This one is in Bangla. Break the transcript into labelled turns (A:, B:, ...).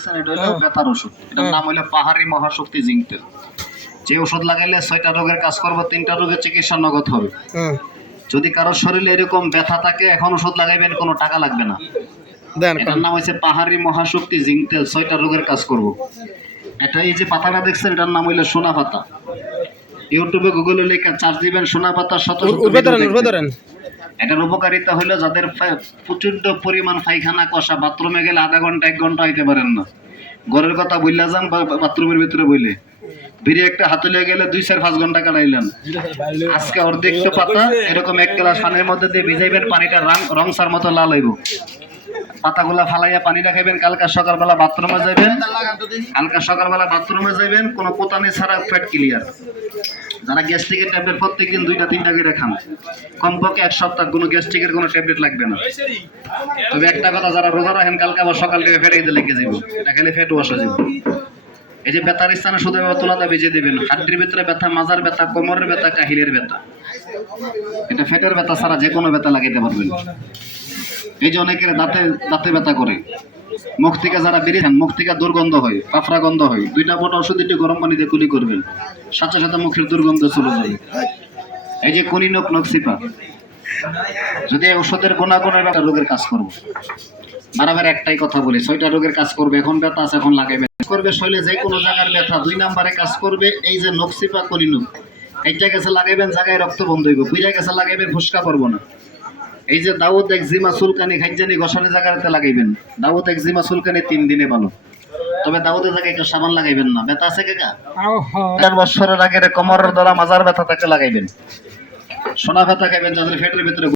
A: দেখছেন, এটা হলো ব্যথার ওষুধ। এটার নাম হলো পাহাড়ি মহাশক্তি জিঙ্ক তেল যে ওষুধ লাগাইলে ছয়টা রোগের কাজ করব তিনটা রোগের চিকিৎসা নগদ হবে। যদি কারোর শরীরে এরকম ব্যথা থাকে এখন ওষুধ লাগাইবেন কোনো টাকা লাগবে না। এটার নাম হচ্ছে পাহাড়ি মহাশক্তি জিঙ্ক তেল ছয়টা রোগের কাজ করব। এটা এই যে পাতাটা দেখছেন এটার নাম হইল সোনা পাতা। ইউটিউবে গুগলে লেখা চার্জ দিবেন সোনা পাতা শত শত এটার উপকারিতা হলো যাদের প্রচণ্ড পরিমাণ পায়খানা, কষা, বাথরুমে গেলে আধা ঘণ্টা, এক ঘণ্টা হইতে পারেন না। ঘরের কথা বললা যান বাথরুমের ভিতরে বইলে। বিড়ি একটা হাতে গেলে দুই চার পাঁচ ঘণ্টা কাটাইলেন। আজকে অর্ধেক তো পাতা, এরকম এক গ্লাস পানির মধ্যে দিয়ে ভিজাইবেন, পানিটা রং রংসার মতো লাল হইব। পাতাগুলা ফালাইয়া পানিটা খাইবেন কালকা সকালবেলা বাথরুমে যাবেন কালকা সকালবেলা বাথরুমে যাবেন কোনো পোতানি ছাড়া ফ্যাট ক্লিয়ার যারা গ্যাস্ট্রিকের ট্যাবলেট প্রত্যেকদিন দুইটা, তিনটা করে খান। কমপক্ষে এক সপ্তাহ কোনো গ্যাস্ট্রিকের কোনো ট্যাবলেট লাগবে না। তবে একটা কথা, যারা রোজা রাখেন, কালকে আবার সকাল থেকে ফেটে দিতে লেগে যাব এটা খেলে ফেট ওয়াশ যাবে এই যে ব্যথার স্থানে শুধু তোলাটা বেজে দেবেন, হাড্ডির ভিতরে ব্যথা, মাজার ব্যথা, কোমরের ব্যথা, কাহিলের ব্যথা। এটা ফেটের ব্যথা ছাড়া যে কোনো ব্যথা লাগাইতে পারবেন। এই যে অনেকের দাঁতে দাঁতে ব্যথা করে। মুখ থেকে যারা বেরিয়ে খান মুখ থেকে দুর্গন্ধ হয় পাফরা গন্ধ হয়। দুইটা বড় ওষুধ একটু গরম পানিতে কুলি করবেন। সাথে সাথে মুখের দুর্গন্ধ চলে যাবে। এই যে কনিনক নকশিপা যদি এই ওষুধের গুণাগুণের একটা রোগের কাজ করব। বারবার একটাই কথা বলি, ছয়টা রোগের কাজ করবে, এখন ব্যথা আছে, এখন লাগাইবে। করবে শৈলে যে কোনো জায়গার ব্যথা, দুই নাম্বারে কাজ করবে এই যে নকশিপা কলিনুক এইটা গেছে লাগাইবেন, জায়গায় রক্ত বন্ধ হইব। বুঝা গেছে লাগাইবেন ফুসকা করব না। এই যে দাউদ একজিমা সুলকানি খাইজানি গসানি জায়গাতে লাগাইবেন। দাউদ একজিমা সুলকানি তিন দিনে ভালো। তবে দাউদের জায়গায় একটু সাবান লাগাইবেন না। ব্যথা আছে কেকা চার বছরের আগে কোমরের দ্বারা মাজার ব্যথা তাকে লাগাইবেন। সোনা ব্যথা খাইবেন যাদের ফেটের ভিতরে